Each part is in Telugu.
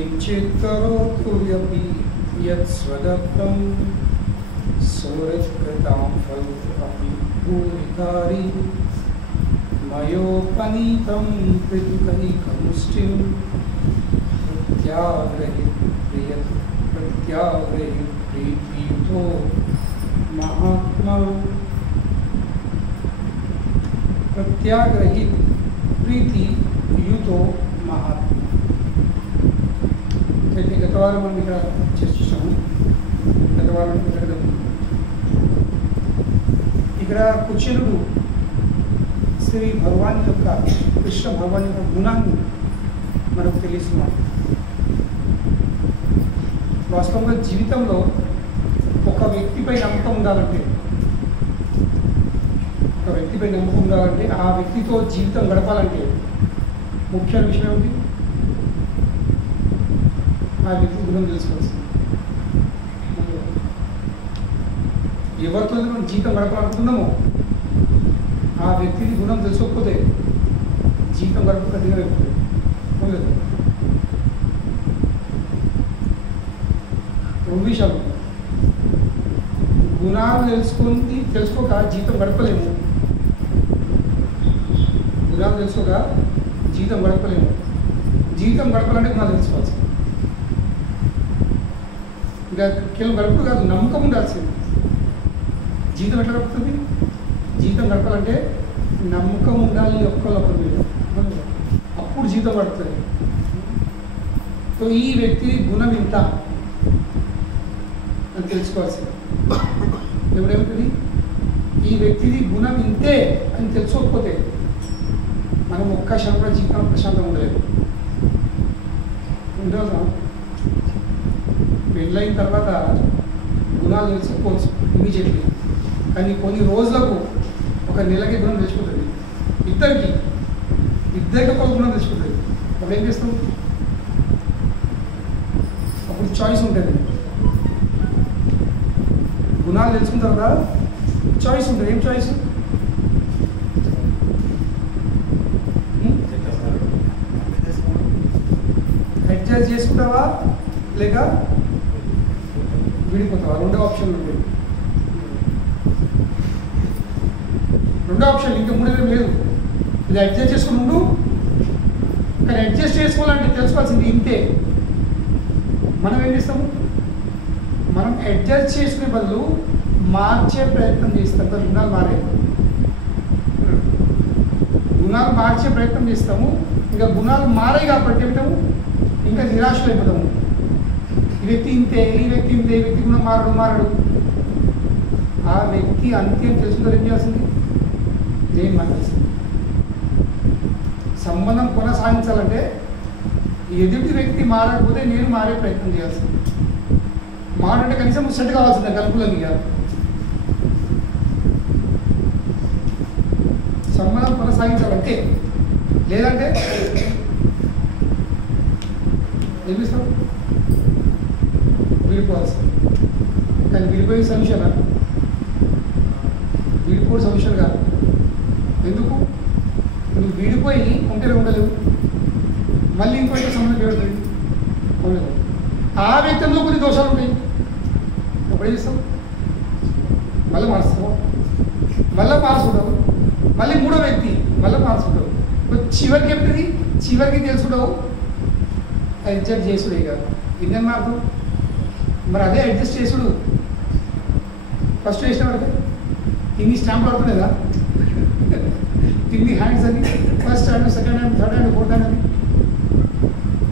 किंचित् करोतु यदि यत्स्वदत्तं सोरकृतां फलमपि भूरिकारी मयोपनीतं पृथुकैकमुष्टिं प्रत्याग्रहित प्रीतियुतो महात्मा प्रत्याग्रहित प्रीतियुतो महात्मा అయితే గత వారం మనం ఇక్కడ చర్చించాము. గత వారం ఇక్కడ కుచేలుడు శ్రీ భగవాన్ యొక్క కృష్ణ భగవాన్ యొక్క గుణాన్ని మనకు తెలుస్తున్నాడు. వాస్తవంగా జీవితంలో ఒక వ్యక్తిపై నమ్మకం ఉండాలంటే ఆ వ్యక్తితో జీవితం గడపాలంటే ముఖ్యమైన విషయం ఏమిటి? ఆ వ్యక్తి గుణం తెలుసుకోవాల్సింది. ఎవరితో మనం జీవితం గడపాలనుకున్నామో ఆ వ్యక్తిని గుణం తెలుసుకోకపోతే జీవితం గడప కఠినంగా అయిపోతుంది. రెండు విషయాలు, గుణాలు తెలుసుకోక జీవితం గడపలేము. జీవితం గడపాలంటే గుణాలు తెలుసుకోవాల్సింది. ఇంకా కేవలం గడుపుడు కాదు, నమ్మకం ఉండాల్సింది. జీవితం ఎట్లా గడుపుతుంది? జీవితం గడపాలంటే నమ్మకం ఉండాలి ఒక్కళ్ళొక్కరి మీద, అప్పుడు జీవితం గడుపుతుంది. సో ఈ వ్యక్తి గుణం ఇంత అని తెలుసుకోవాల్సింది. ఎప్పుడేమిటి? ఈ వ్యక్తిది గుణం ఇంతే అని తెలుసుకోకపోతే మనం ఒక్క క్షణం కూడా జీవితం ప్రశాంతంగా ఉండలేదు. ఉండదు. పెళ్ళైన తర్వాత గుణాలు తెలుసుకోవచ్చు ఇమీడియట్లీ, కానీ కొన్ని రోజులకు ఒక నెలకి గుణం తెచ్చిపోతుంది. ఇద్దరికి ఒక గుణం తెచ్చిపోతుంది. అప్పుడు ఏం చేస్తాం? అప్పుడు చాయిస్ ఉంటుంది. గుణాలు తెలుసుకున్న తర్వాత చాయిస్ ఉంటుంది. ఏం చాయిస్? అడ్జస్ట్ చేసుకుంటావా లేక విడిపోతావా? రెండో ఆప్షన్ ఉంటుంది. రెండో ఆప్షన్ ఇంకా మూడేం లేదు. ఇది అడ్జస్ట్ చేసుకుని ఉండు, కానీ అడ్జస్ట్ చేసుకోవాలంటే తెలుసుకోవాల్సింది ఇంతే. మనం ఏం చేస్తాము? మనం అడ్జస్ట్ చేసుకునే బదులు మార్చే ప్రయత్నం చేస్తాం. గుణాలు మార్చే ప్రయత్నం చేస్తాము. ఇంకా గుణాలు మారాయి కాబట్టి ఏమిటాము? ఇంకా నిరాశలు అయిపోతాము. ఈ వ్యక్తి ఇంతే, ఈ వ్యక్తి గుణం మారడు. ఆ వ్యక్తి అంత్యం తెలుసుకుంటే ఏం చేయాల్సింది? ఏం మారాల్సింది. సంబంధం కొనసాగించాలంటే ఎదుటి వ్యక్తి మారకపోతే నేను మారే ప్రయత్నం చేయాల్సింది. మారంటే కనీసం సెట్ కావాల్సిందే కలుపులంగా. సంబంధం కొనసాగించాలంటే, లేదంటే ఏమిస్తాం? విడిపోవాల్సింది. కానీ విడిపోయే సొల్యూషన్ విడిపోయే సొల్యూషన్ కాదు. ఎందుకు? నువ్వు విడిపోయి ఉంటేనే ఉండలేవు, మళ్ళీ ఇంకోటి సంబంధం చేయబడుతుంది. ఉండదు. ఆ వ్యక్తిలో కొన్ని దోషాలు ఉంటాయి. అప్పుడు ఏం చేస్తావు? మళ్ళీ మార్చుతావు, మళ్ళీ మూడో వ్యక్తి మళ్ళీ మార్చుకుంటావు. చివరికి ఏమిటది? చివరికి తెలుసుకుంటావు అడ్జస్ట్ చేసుడే కాదు. ఇంకేం మారుతావు? మరి అదే అడ్జస్ట్ చేసుడు ఫస్ట్ వేసిన పడితే ఇన్ని స్టాంపులు పడుతుండేదా? ఇన్ని హ్యాండ్స్ అని, first hand, second hand, third hand, fourth hand అని.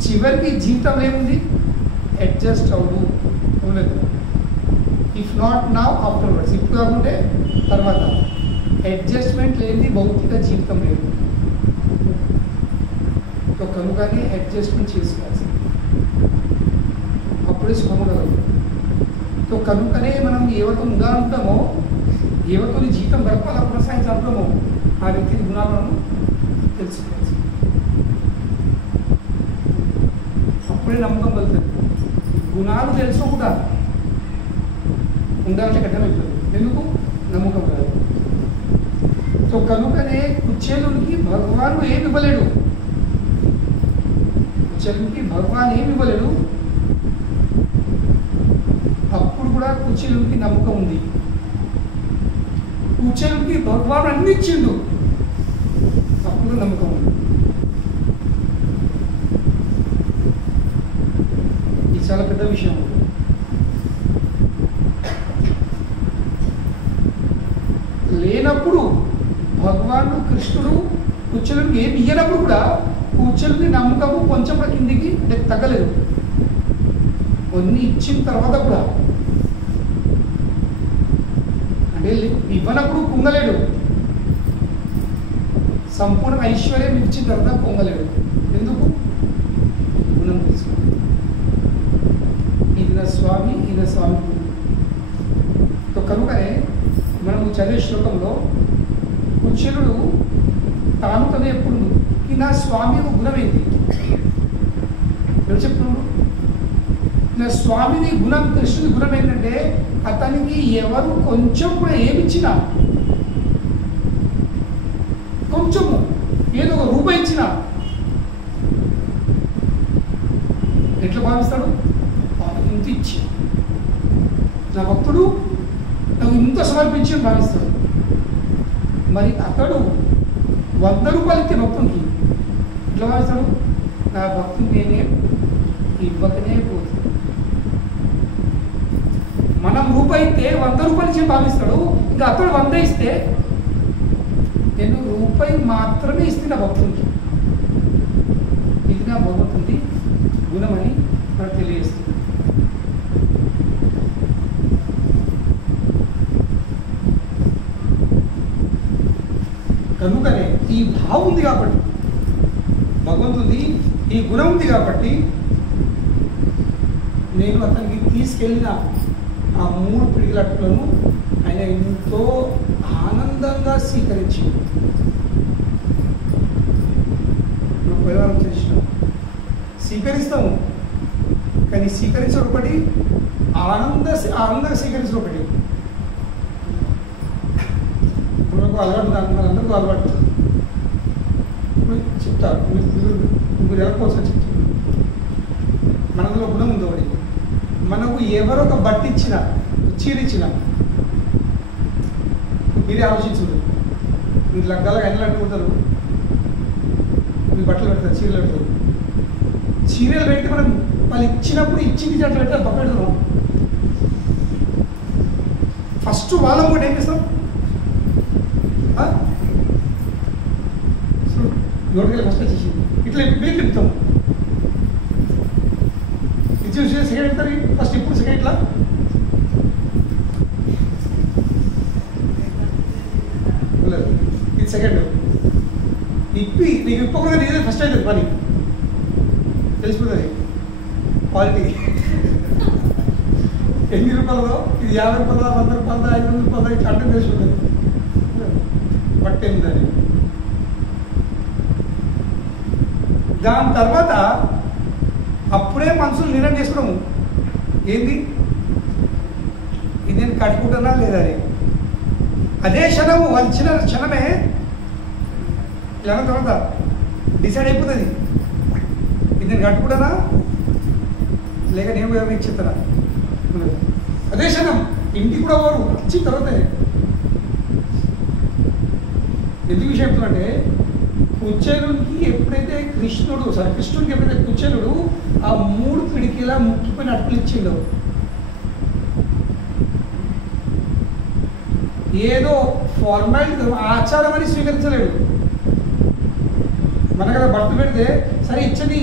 చివరికి జీవితంలో ఏముంది? అడ్జస్ట్ అవును ఉండదు. If not now afterwards. ఇప్పుడు కాకుంటే తర్వాత. అడ్జస్ట్మెంట్ లేని భౌతిక జీవితం లేదు. కనుకనే అడ్జస్ట్మెంట్ చేసుకోవాల్సింది. అప్పుడే సుఖం ఉండదు. కనుకనే మనం ఎవరితో ఉండాలనుకుంటామో, ఎవరితో జీవితం గడపాలి కొనసాగించాలనుకుంటామో ఆ వ్యక్తిని గుణాలను తెలుసుకోవాల్సింది. అప్పుడే నమ్మకం కలుగుతుంది. గుణాలు తెలుసుకోకుండా ఉండాలంటే కఠినమైపోతుంది. ఎందుకు? నమ్మకం కాదు. సో కనుకనే కుచేలునికి భగవాను ఏమి ఇవ్వలేడు. కుచేలునికి భగవాన్ ఏమి ఇవ్వలేడు, అప్పుడు కూడా కుచేలునికి నమ్మకం ఉంది. కుచేలునికి భగవాన్ అన్ని ఇచ్చిండు, అప్పుడు నమ్మకం ఉంది. ఇది చాలా పెద్ద విషయం. లేనప్పుడు భగవాను కృష్ణుడు కుచేలునికి ఏమి ఇయ్యనప్పుడు కూడా కుచేలుని నమ్మకము కొంచెం కూడా కిందికి తగ్గలేదు. కొన్ని ఇచ్చిన తర్వాత కూడా అంటే ఇవ్వనప్పుడు పొంగలేడు, సంపూర్ణ ఐశ్వర్యం ఇచ్చిన తర్వాత పొంగలేడు. ఎందుకు? గుణం తెలుసు. ఇది నా స్వామి, ఇది నా స్వామి. కనుకనే మనము చదివే శ్లోకంలో కుచేలుడు తాను తనే ఎప్పుడు ఈ నా స్వామి యొక్క గుణం ఏంటి ఎవరు చెప్తున్నాడు? నా స్వామిని గుణం, కృష్ణుని గుణం ఏంటంటే అతనికి ఎవరు కొంచెం కూడా ఏమిచ్చినా, కొంచెము ఏదో ఒక రూపాయి ఇచ్చినా ఎట్లా భావిస్తాడు? ఇంత ఇచ్చి నా భక్తుడు నాకు ఇంత సమర్పించి భావిస్తాడు. మరి అతడు 100 రూపాయలు ఇచ్చే భక్తునికి ఎట్లా భావిస్తాడు? నా భక్తుని నేనే ఇవ్వకనే పోతుంది. మనం రూపాయి ఇస్తే 100 రూపాయలు ఇచ్చి భావిస్తాడు. ఇంకా అతడు 100 ఇస్తే నేను రూపాయి మాత్రమే ఇస్తున్నా భక్తునికి. ఇది నా భగవంతుడి గుణమని మనకు తెలియజేస్తుంది. కనుకనే ఈ భావం ఉంది కాబట్టి, భగవంతుడి ఈ గుణం ఉంది కాబట్టి నేను అతనికి తీసుకెళ్ళిన ఆ 3 పిడికిల అట్టులను ఆయన ఎంతో ఆనందంగా స్వీకరించింది. మనం పరివారం చేసినాం, స్వీకరిస్తాము, కానీ స్వీకరించడం ఒకటి, ఆనందంగా స్వీకరించడం ఒకటి. మనకు అలవాటు, మనందరికీ అలవాటు. చెప్తారు మీరు ఎవరికోసం చెప్తారు. మనలో గుణం ఉంది ఒకటి. మనకు ఎవరో ఒక బట్ట ఇచ్చిన, చీర ఇచ్చిన, మీరే ఆలోచించరు. మీరు లగ్గాలకు ఎన్ని అట్టుకుంటారు, మీరు బట్టలు పెడతారు, చీరలు పెడతారు. చీరలు పెట్టి మనం వాళ్ళు ఇచ్చినప్పుడు ఇచ్చింది అట్లా పెట్టాలి, పక్క పెడతాం. ఫస్ట్ వాళ్ళం కూడా ఏం చేస్తాం? నోటికి ఫస్ట్ వచ్చేసింది ఇట్లా మీరు చెప్తాం. ఇచ్చి సెకండ్ పెడతారు ఫస్ట్. ఇప్పుడు సెకండ్ ఇట్లా ఇది సెకండ్ ఇప్పి నీకు ఇప్పకుండా నీదే ఫస్ట్ అవుతుంది పని, తెలిసిపోతుంది క్వాలిటీ. ఎన్ని రూపాయలదో ఇది 50 రూపాయల, 100 రూపాయల, 500 రూపాయల ఇట్లా అంటే తెలిసిపోతుంది పట్టేందని. దాని తర్వాత అప్పుడే మనుషులు నిర్ణయం చేసుకోవడము ఏంది, ఇది నేను కట్టుకుంటున్నా లేదా అని. అదే క్షణము, అది చిన్న క్షణమే ఇలా తర్వాత డిసైడ్ అయిపోతుంది, ఇది నేను కట్టుకుంటానా లేక నేను ఎవరు ఇచ్చిస్తానా. అదే క్షణం ఇంటికి కూడా వారు వచ్చిన తర్వాత ఎందుకు విషయం చెప్తున్నంటే, కుచేలునికి ఎప్పుడైతే కృష్ణుడికి ఎప్పుడైతే కుచేలుడు ఆ 3 పిడికిలా ముక్కిపోయిన అట్టులు ఇచ్చిండో, ఏదో ఫార్మాలిటీ ఆచారం అని స్వీకరించలేడు. మన కదా భర్త పెడితే సరే ఇచ్చని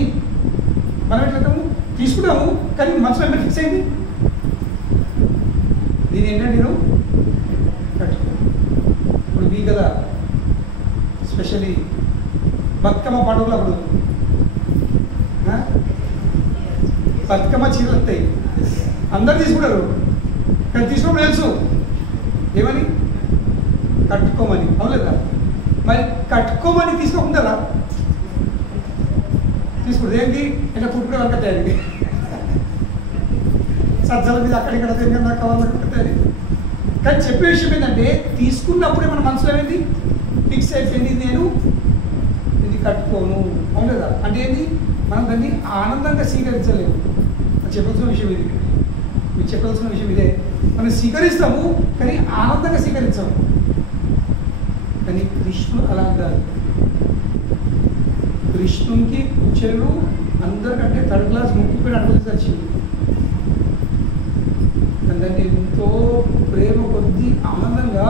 మనం ఎట్లయితాము తీసుకుంటాము, కానీ మనసులో ఏమైనా ఫిక్స్ అయింది దీని ఏంటంటే నేను కట్టుకో. ఇప్పుడు మీ కదా స్పెషల్లీ బతుకమ్మ పండుగలు అప్పుడు బతుకమ్మ చీరలు వస్తాయి, అందరు తీసుకుంటారు. కానీ తీసుకున్నప్పుడు తెలుసు ఏమని కట్టుకోమని, అవులేదా? మరి కట్టుకోమని తీసుకోకుండా తీసుకుంటుంది ఏంటి అంటే పుట్టుకునే వరకతాయి సజ్జల మీద అక్కడిక్కడ తిరిగిన కవర్లు కట్టుతాయి. కానీ చెప్పే విషయం ఏంటంటే, తీసుకున్నప్పుడే మన మనసులో ఏంటి ఫిక్స్ అయిపోయింది, నేను ఇది కట్టుకోను, అవును కదా. అంటే ఏంటి మనం దాన్ని ఆనందంగా స్వీకరించలేము. చెప్పాల్సిన విషయం ఇది, మీకు చెప్పాల్సిన విషయం ఇదే. మనం స్వీకరిస్తాము కానీ ఆనందంగా స్వీకరించాము. కానీ కృష్ణుడు అలా కాదు. కృష్ణునికి కుచేలు అందరికంటే థర్డ్ క్లాస్ ముక్కిపోయిన అనుభూతి వచ్చింది. దాన్ని ఎంతో ప్రేమ కొద్ది ఆనందంగా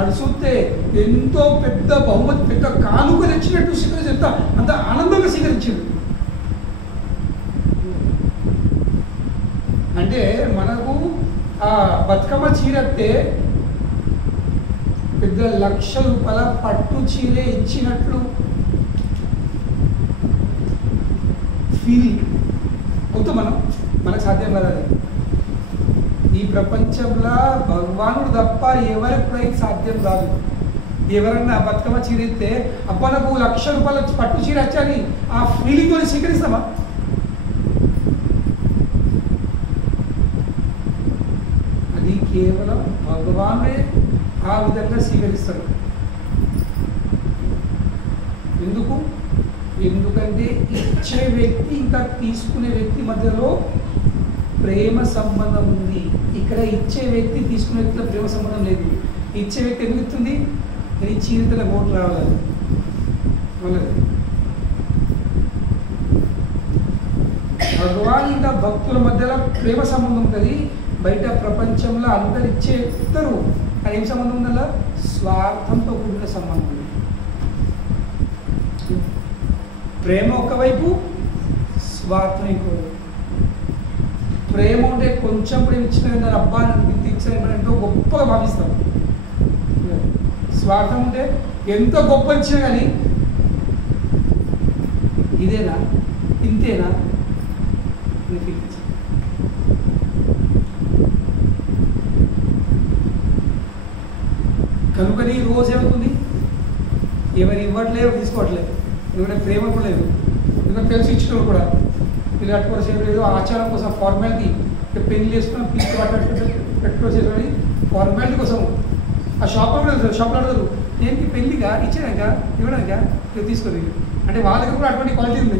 అడుసుతే ఎంతో పెద్ద బహుమతి, పెద్ద కానుక తెచ్చినట్టు స్వీకరించ అంత ఆనందంగా స్వీకరించింది. అంటే మనకు ఆ బతుకమ్మ చీరతే పెద్ద ₹1,00,000 పట్టు చీరే ఇచ్చినట్లు ఫీలింగ్ అవుతూ మనకు సాధ్యం కదా. ఈ ప్రపంచంలో భగవానుడు తప్ప ఎవరికి సాధ్యం కాదు. ఎవరన్నా బతుకమ్మ చీర ఇస్తే అబ్బా నాకు ₹1,00,000 పట్టు చీర వచ్చని ఆ ఫీలింగ్ తో స్వీకరిస్తామా? అది కేవలం భగవానుడే ఆ విధంగా స్వీకరిస్తాడు. ఎందుకంటే ఇచ్చే వ్యక్తి ఇంకా తీసుకునే వ్యక్తి మధ్యలో ప్రేమ సంబంధం ఉంది. ఇక్కడ ఇచ్చే వ్యక్తి తీసుకునే వ్యక్తిలో ప్రేమ సంబంధం లేదు. ఇచ్చే వ్యక్తి ఎందుకు ఇస్తుంది? నీ చీరితల ఓటు రావాలి. భగవాన్ ఇంకా భక్తుల మధ్యలో ప్రేమ సంబంధం ఉంటుంది. బయట ప్రపంచంలో అందరు ఇచ్చేస్తారు కానీ ఏం సంబంధం ఉందల్లా? స్వార్థంతో కూడిన సంబంధం. ప్రేమ ఒకవైపు, స్వార్థం ఇంకోవైపు. ప్రేమ ఉంటే కొంచెం ప్రేమ ఇచ్చిన దాని అబ్బా ఇచ్చిన ఎంతో గొప్పగా భావిస్తాం. స్వార్థం ఉంటే ఎంతో గొప్ప ఇచ్చినా కానీ ఇదేనా ఇంతేనా అని ఫీల్. కనుకని రోజు ఏమవుతుంది? ఎవరు ఇవ్వట్లేదు, తీసుకోవట్లేదు. ఎందుకంటే ప్రేమ కూడా లేదు. ఎందుకంటే తెలిసి ఇచ్చిన కూడా వీళ్ళు కట్టుకోవాల్సి ఏదో ఆచారం కోసం ఫార్మాలిటీ, పెళ్లి చేసుకుని పిలిచి పెట్టుకోవాల్సి ఫార్మాలిటీ కోసం ఆ షాప్లో కూడా వెళ్తారు. షాప్లో అడగదు ఏంటి పెళ్లిగా ఇచ్చాక ఇవ్వడాక ఇవి తీసుకోరు. అంటే వాళ్ళకి కూడా అటువంటి క్వాలిటీ ఉంది.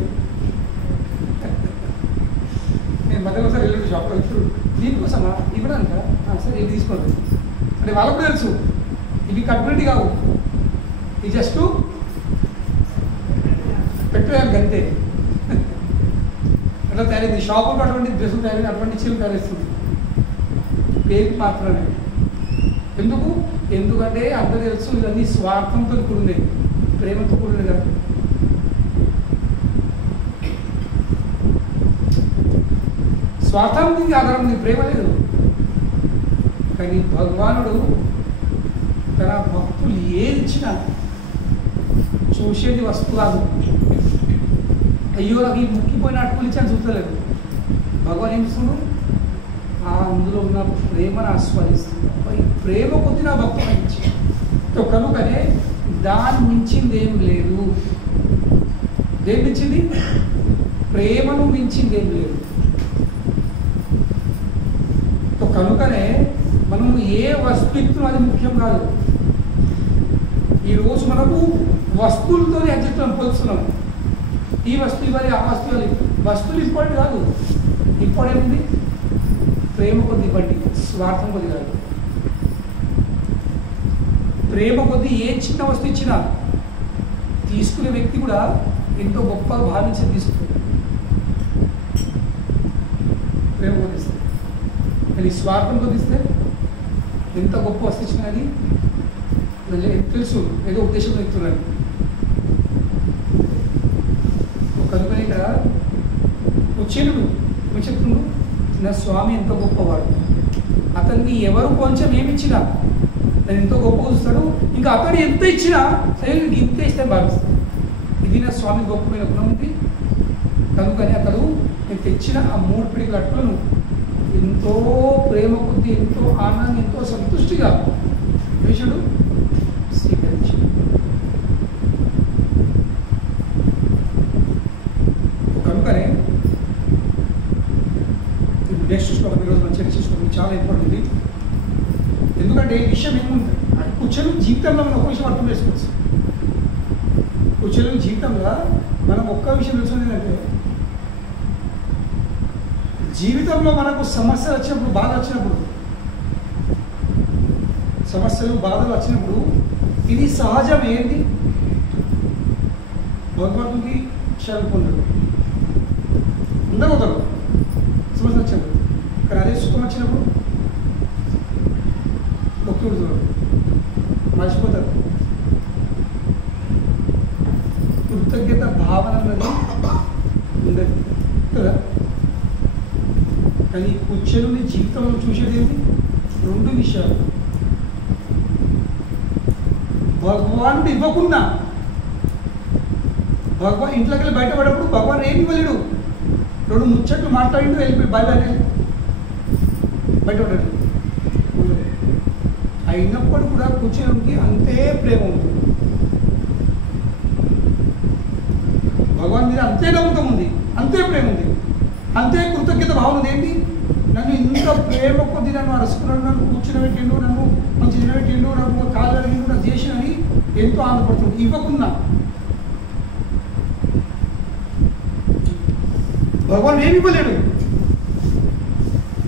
నేను మధ్యలో ఒకసారి వెళ్ళండి షాప్లో వెళ్తారు దీనికోసమా ఇవ్వడాక సరే ఇది తీసుకోండి అంటే వాళ్ళకు కూడా తెలుసు ఇవి కట్టుబడి కావు, ఇది జస్ట్ పెట్టడానికి అంతే. అట్లా తయారైంది షాపులో అటువంటి డ్రెస్సులు తయారైంది, అటువంటి చీరలు తయారైస్తుంది పేరు మాత్రమే. ఎందుకంటే అందరూ తెలుసు ఇవన్నీ స్వార్థంతో కూడినవి, ప్రేమతో కూడినవి కాదు. స్వార్థం దీనికి ఆధారం ఉంది, ప్రేమ లేదు. కానీ భగవానుడు తన భక్తులు ఏది ఇచ్చినా చూసేది వస్తువు కాదు. అయ్యో నాకు ఈ ముక్కిపోయిన అటుకులు ఇచ్చాను చూస్తలేదు. భగవాన్ ఏం చూస్తున్నాడు? అందులో ఉన్న ప్రేమను ఆస్వాదిస్తుంది. ప్రేమ కొద్ది నా భక్తులు ఇచ్చి కనుకనే దాని మించింది ఏం లేదు. దేని మించింది? ప్రేమను మించింది ఏం లేదు. కనుకనే మనము ఏ వస్తుత్వం అది ముఖ్యం కాదు. ఈరోజు మనము వస్తువులతో అడ్జస్ట్లను పోల్చుతున్నాం. ఈ వస్తువు ఇవ్వాలి, ఆ వస్తువు ఇవ్వాలి. వస్తువులు ఇంపార్టెంట్ కాదు. ఇంపార్టెంట్ ఉంది ప్రేమ కొద్ది ఇవ్వండి, స్వార్థం కొద్ది కాదు. ప్రేమ కొద్ది ఏ చిన్న వస్తువు ఇచ్చినా తీసుకునే వ్యక్తి కూడా ఎంతో గొప్పగా భావించి తీసుకుంటాడు. ప్రేమ కొద్దిస్తే అది స్వార్థం కొద్దిస్తే ఎంత గొప్ప వస్తు ఇచ్చినా అది తెలుసు ఏదో ఉద్దేశంతో ఇస్తున్నాను. కనుక ఇక్కడ కుచేలుడు చెప్తున్నాడు, నా స్వామి ఎంతో గొప్పవాడు. అతన్ని ఎవరు కొంచెం ఏమిచ్చినా నేను ఎంతో గొప్ప చూస్తాడు. ఇంకా అతడు ఎంత ఇచ్చినా సరే ఇంత ఇస్తే భావిస్తాడు. ఇది నా స్వామి గొప్పమైన గుణం ఉంది. కనుకని అతడు నేను తెచ్చిన ఆ 3 పిడికల అట్టులను ఎంతో ప్రేమ కొద్ది, ఎంతో ఆనందం, ఎంతో సంతుష్టిగా వేషుడు స్వీకరించాడు. కనుకనే నెక్స్ట్ శ్లోకం ఈరోజు మనం చర్చించుకోవడం చాలా ఇంపార్టెంట్ ఉంది. ఎందుకంటే ఈ విషయం ఏముంది, కుచేలు జీవితంలో మనం ఒక విషయం అర్థం చేసుకోవచ్చు. కుచేలు జీవితంలో మనం ఒక్క విషయం తెలుసుకుంది ఏంటంటే జీవితంలో మనకు సమస్యలు వచ్చినప్పుడు, బాధ వచ్చినప్పుడు, సమస్యలు బాధలు వచ్చినప్పుడు ఇది సహజం. ఏంటి? భగవంతుడికి క్షేమం పొందడు, అందరూ అవుతారు సమస్య వచ్చినప్పుడు. కానీ అదే సుఖం వచ్చినప్పుడు మొక్కుడుతారు, మర్చిపోతారు. కృతజ్ఞత భావన అన్నది ఉండదు కదా. కానీ కుచ్చెలుని జీవితంలో చూసేది ఏంటి? 2 విషయాలు. భగవానుడు ఇవ్వకుండా, ఇంట్లోకి వెళ్ళి బయటపడప్పుడు భగవాన్ ఏమి ఇవ్వలేడు. 2 ముచ్చట్లు మాట్లాడిండు, వెళ్ళిపోయి బాయ్ బయటపడ్డాడు. అయినప్పుడు కూడా కుచ్చెలునికి అంతే ప్రేమ ఉంది, భగవాన్ మీద అంతే నమ్మకం ఉంది, అంతే ప్రేమ ఉంది, అంతే కృతజ్ఞత భావన ఉంది. ఏంటి? నన్ను ఇంత ప్రేమ కొద్ది నన్ను అరుచుకున్నాడు, నన్ను కూర్చుని పెట్టిండు, నన్ను మంచి పెట్టిండు, నాకు కాలు అడిగిండు, నాకు చేసినని ఎంతో ఆనందపడుతుంది. ఇవ్వకుండా భగవాన్ ఏమి ఇవ్వలేడు.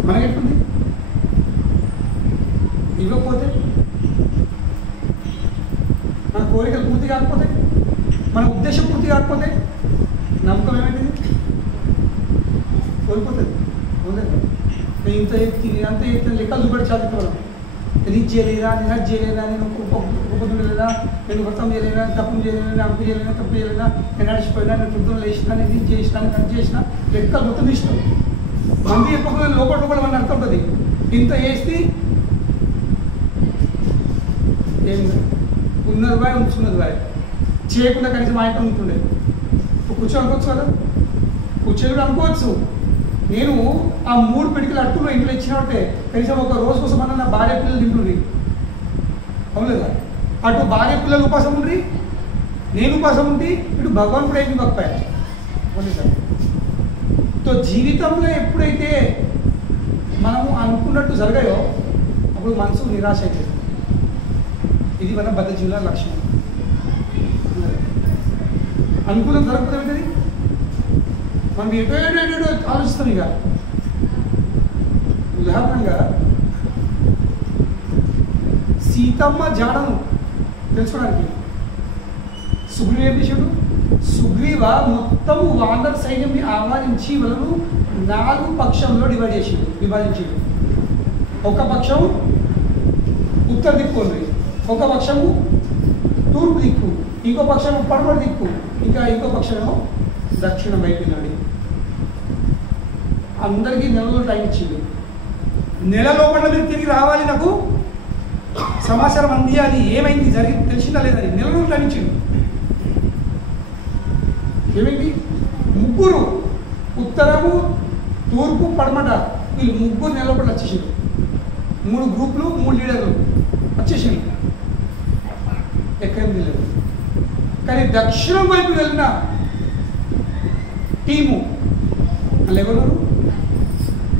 మనకెట్లుంది? ఇవ్వకపోతే, మన కోరికలు పూర్తి కాకపోతే, మన ఉద్దేశం పూర్తి కాకపోతే నమ్మకం ఏమైంది? కోల్పోతుంది. నేను ఇంత ఎత్తి, నేను అంత ఎత్తి లెక్కలు చూపెట్టి చదువుకోవడం. నేను ఇది చేయలేదా, నేను అది చేయలేదా, నేను ఉపదులేదా, నేను వ్రతం చేయలేదా, తప్పు చేయలేదా, అప్పు చేయలేదా, తప్పు చేయలేదా, నేను నడిచిపోయినా, నేను పొద్దున లేచినా, నేను ఇది చేసినా, నేను అది చేసినా, లెక్కలు మొత్తం ఇష్టం. మంది ఎప్పుడు లోపల మన అర్థం ఉంటుంది. ఇంత వేస్తే ఏం ఉన్నది బాయ్, ఉంచుకున్నది బాయ్, చేయకుండా కనీసం మా ఇంట్లో ఉంటుండే. కూర్చో అనుకోవచ్చు కదా, కూర్చొని అనుకోవచ్చు. నేను ఆ 3 పిడికలు అట్టులో ఇంట్లో ఇచ్చినట్టే కనీసం ఒక రోజు కోసం అన్న నా భార్య పిల్లలు తింటుండ్రి, అవునులేదా? అటు భార్య పిల్లలు ఉపాసం ఉండ్రి, నేను ఉపాసం ఉండి, ఇటు భగవాన్ కూడా ఏమి గొప్పాయి, అవునులేదా? సో జీవితంలో ఎప్పుడైతే మనము అనుకున్నట్టు జరగాయో అప్పుడు మనసు నిరాశ అవుతుంది. ఇది మన బద్ధ జీవన లక్ష్యం. అనుకూలం జరగకపోతే ఏంటది? మనం ఎటో ఆలోచిస్తాం. ఇక ఉదాహరణగా సీతమ్మ జాడను తెలుసుకోవడానికి సుగ్రీవ ఏం చేశాడు? సుగ్రీవ మొత్తము వానర సైన్యంని ఆహ్వానించి వాళ్ళను 4 పక్షంలో విభజించాడు. ఒక పక్షం ఉత్తర దిక్కు ఉంది, ఒక పక్షము తూర్పు దిక్కు, ఇంకో పక్షము పడమర దిక్కు, ఇంకా ఇంకో పక్షమేమో దక్షిణం వైపు వెళ్ళాడు. అందరికీ నెలలో టైం ఇచ్చింది. నెల లోపల మీరు తిరిగి రావాలి, నాకు సమాచారం అందియాలి, ఏమైంది జరిగి తెలిసిందా లేదని. నెలలో టైం ఇచ్చింది. ఏమైంది? 3 ఉత్తరము, తూర్పు, పడమట, వీళ్ళు 3 నెల లోపల వచ్చేసారు. 3 గ్రూపులు, 3 లీడర్లు వచ్చేసారు. ఎక్కడేం తెలియదు. కానీ దక్షిణం వైపు వెళ్ళిన టీము వాళ్ళు ఎవరు?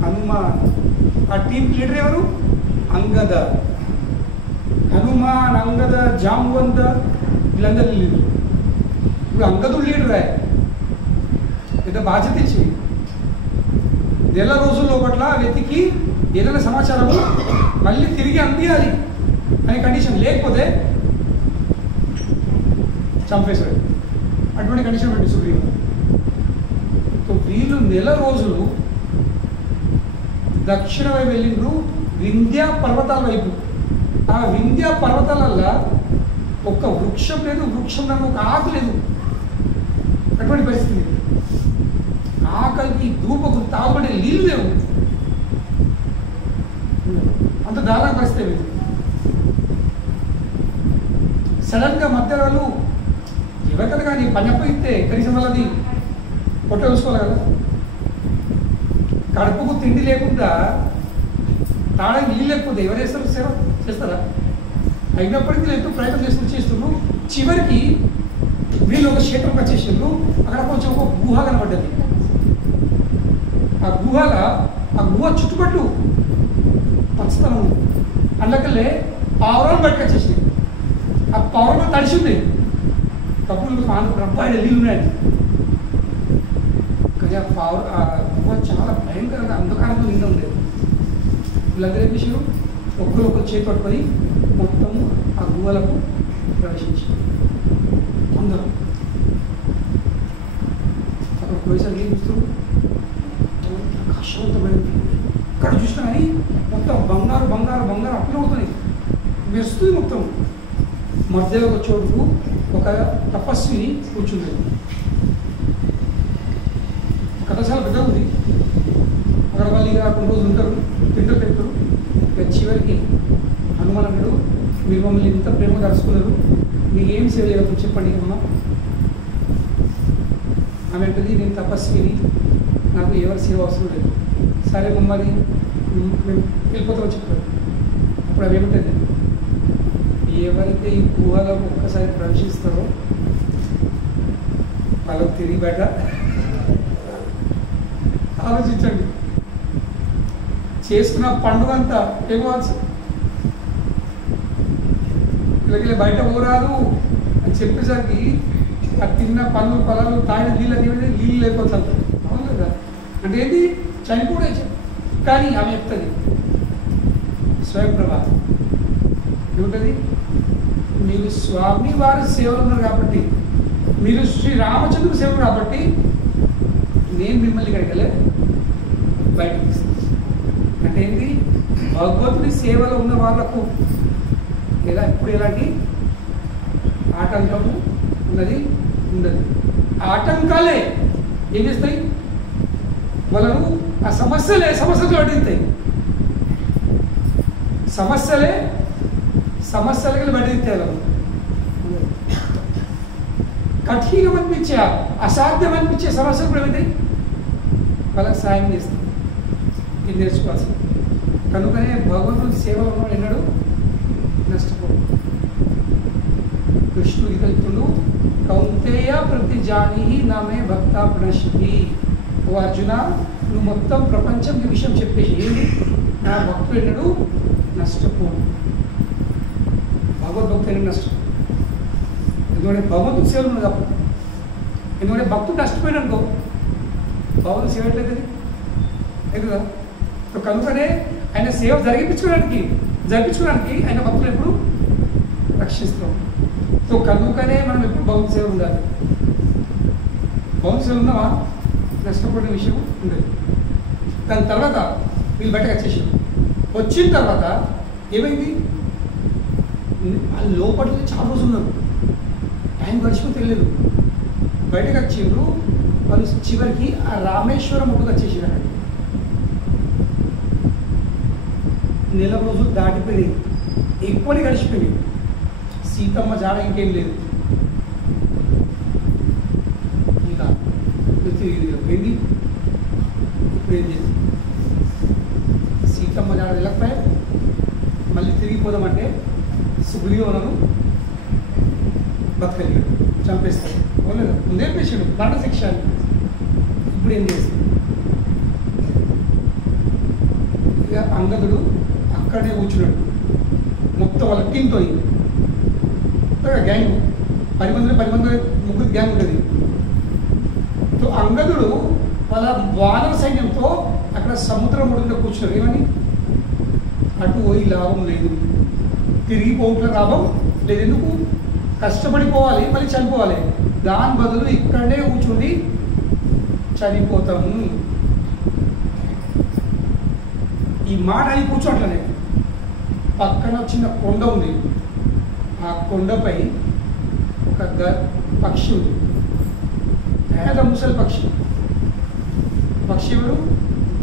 హనుమాన్. ఆ టీం లీడర్ ఎవరు? అంగద. హనుమాన్, అంగద, జాంవంత, వీళ్ళందరూ లీడర్. ఇప్పుడు అంగదుడు లీడరే, పెద్ద బాధ్యత ఇచ్చి నెల రోజుల్లో పట్ల వెతికి ఏదైనా సమాచారము మళ్ళీ తిరిగి అందియాలి అనే కండిషన్. లేకపోతే చంపేశాడు. అటువంటి కండిషన్ పెట్టి సుగ్రీవుడు. వీళ్ళు నెల రోజులు దక్షిణ వైపు వెళ్ళిండ్రు, వింధ్య పర్వతాల వైపు. ఆ వింధ్య పర్వతాలల్లో ఒక్క వృక్షం లేదు, వృక్షం నాకు ఒక ఆకు లేదు. అటువంటి పరిస్థితి. ఆకలికి ధూపకు తాగుబడే నీళ్ళు లేవు. అంత దారుణ పరిస్థితి. సడన్గా మధ్య వాళ్ళు ఎవరికైనా కానీ పని అప్పగిస్తే కనీసం వాళ్ళది పొట్ట చూసుకోవాలి కదా. కడుపుకు తిండి లేకుండా, తాడానికి నీళ్ళు లేకపోతే ఎవరు చేస్తారు? సేవ చేస్తారా? అయినప్పటికీ ఎంతో ప్రయత్నం చేస్తున్నారు. చివరికి వీళ్ళు ఒక క్షేత్రంకి వచ్చేసిండ్రు. అక్కడ కొంచెం ఒక గుహ కనబడ్డది. ఆ గుహ చుట్టుపట్టు పచ్చతనం. అందుకల్లే పావురాలు బయటకు వచ్చేసింది. ఆ పావురం తడిసింది. తప్పుడు రూపాయలు నీళ్ళు ఉన్నాయండి. కానీ ఆ గుహ చాలా భయంకరంగా అంధకారంలో నిండా ఉండేది. వీళ్ళందరూ ఏం చేశారు, ఒకరు చేతి పట్టుకొని మొత్తము ఆ గుహలకు ప్రవేశించారు. అందరూ అక్కడ పోయేసరికి ఏం చూస్తారు, ఆకాశవంతమైనది. ఇక్కడ చూసినా కానీ మొత్తం బంగారు బంగారు బంగారు అప్పులు అవుతుంది, మెరుస్తుంది మొత్తం. మధ్యలో ఒక చోటు ఒక తపస్విని కూర్చుంది. కథ చాలా పెద్ద ఉంది. అక్కడ వాళ్ళు ఇక కొన్ని రోజులు ఉంటారు, తింటారు. ఇక చివరికి హనుమానుడు, మీరు మమ్మల్ని ఇంత ప్రేమ దర్శకున్నారు, మీకు ఏం సేవ చేయగలరు చెప్పండి అమ్మ. ఆమె అంటుంది, నేను తపస్విని, నాకు ఎవరి సేవ అవసరం లేదు. సరే మమ్మల్ని మేము వెళ్ళిపోతామని చెప్తారు. అప్పుడు అవి ఏమిటండి, ఎవరైతే ఈ గుహలో ఒక్కసారి ప్రవేశిస్తారో వాళ్ళకి తిరిగి బయట. ఆలోచించండి, చేసుకున్న పండుగ అంతా ఏమవచ్చు, వీళ్ళకి బయట పోరాదు అని చెప్పేసరికి ఆ తిన్న పనులు పొలాలు తాగిన నీళ్ళు లేకపోతారు. అవును కదా, అంటే ఏంటి, చనిపోడే. కానీ ఆమె చెప్తుంది స్వయం ప్రభా ఏముంటుంది, మీరు స్వామి వారి సేవలు ఉన్నారు కాబట్టి, మీరు శ్రీ రామచంద్రుడు సేవలు కాబట్టి నేను మిమ్మల్ని ఇక్కడికి వెళ్ళే బయటకు తీస్తాను. అంటే ఏంటి, భగవంతుడి సేవలో ఉన్న వాళ్ళకు ఎప్పుడు ఎలాంటి ఆటంకము ఉన్నది ఉండదు. ఆటంకాలే ఏం చేస్తాయి, వాళ్ళను ఆ సమస్యలు అడిగిస్తాయి. సమస్యలకి బయటెత్తారు. కఠినం అనిపించే అసాధ్యం అనిపించే సమస్యలు కూడా ఏమైంది, వాళ్ళకి సాయం చేస్తాం. ఇది నేర్చుకోవాల్సింది. కనుకనే భగవంతుడి సేవలో ఉన్నాడు ఎన్నడు నష్టపోడు. కృష్ణుడు గీతలు కౌంతేయ ప్రతిజాని నామే భక్త ప్రణశ్యతి. ఓ అర్జున, నువ్వు మొత్తం ప్రపంచం ఈ విషయం చెప్పేసి ఏంటి, నా భక్తుడు ఎన్నడు నష్టపోడు. భగవద్భక్తుడు నష్టం. ఎందుకంటే భగవంతుడు సేవలు ఉన్నది అప్పుడు. ఎందుకంటే భక్తుడు నష్టపోయాడు అనుకో, భగవంతుడు సేవ ఎట్లయితుంది కదా. కనుకనే ఆయన సేవ జరిపించుకోవడానికి ఆయన భక్తులు ఎప్పుడు రక్షిస్తాం. సో కనుకనే మనం ఎప్పుడు భగవంతు సేవ ఉండాలి. భగవంతు సేవ ఉన్నావా, నష్టపోయిన విషయం ఉండదు. దాని తర్వాత వీళ్ళు బయటకు వచ్చేసారు. వచ్చిన తర్వాత ఏమైంది, వాళ్ళు లోపలి చాలా రోజులు ఉన్నారు, టైం గడిచిపోతే తెలియదు. బయటకు వచ్చిండ్రు వాళ్ళు. చివరికి ఆ రామేశ్వరం ఒడ్డుకు వచ్చేసారు. అక్కడ నెల రోజులు దాటిపోయినాయి, ఎక్కువని గడిచిపోయినాయి. సీతమ్మ జాడ ఇంకేం లేదు. ఇంకా పోయింది. ఇప్పుడు ఏం చేసి సీతమ్మ జాడ వెళ్ళకపోయా, మళ్ళీ తిరిగిపోదామంటే సుగ్రీవనను బతకలిగాడు, చంపేస్తాడు. అవును, ముందే పేషాడు మరణ శిక్ష. ఇప్పుడు ఏం చేస్తాడు, ఇక అంగదుడు అక్కడే కూర్చున్నాడు. మొత్తం వాళ్ళ టీంతో గ్యాంగ్ 10 మంది ముగ్గురు గ్యాంగ్ ఉంటుంది. సో అంగదుడు వాళ్ళ వానర సైన్యంతో అక్కడ సముద్రం ఒడ్డున కూర్చున్నారు. ఏమని, అటు పోయి లాభం లేదు, తిరిగి పోవట్ల లాభం లేదు. ఎందుకు, కష్టపడిపోవాలి మళ్ళీ చనిపోవాలి, దాని బదులు ఇక్కడే కూర్చుని చనిపోతాము. ఈ మాట అని కూర్చోట్లనే. పక్కన చిన్న కొండ ఉంది, ఆ కొండపై ఒక పక్షి ఉంది, పేద ముసలి పక్షి. పక్షి ఎవరు,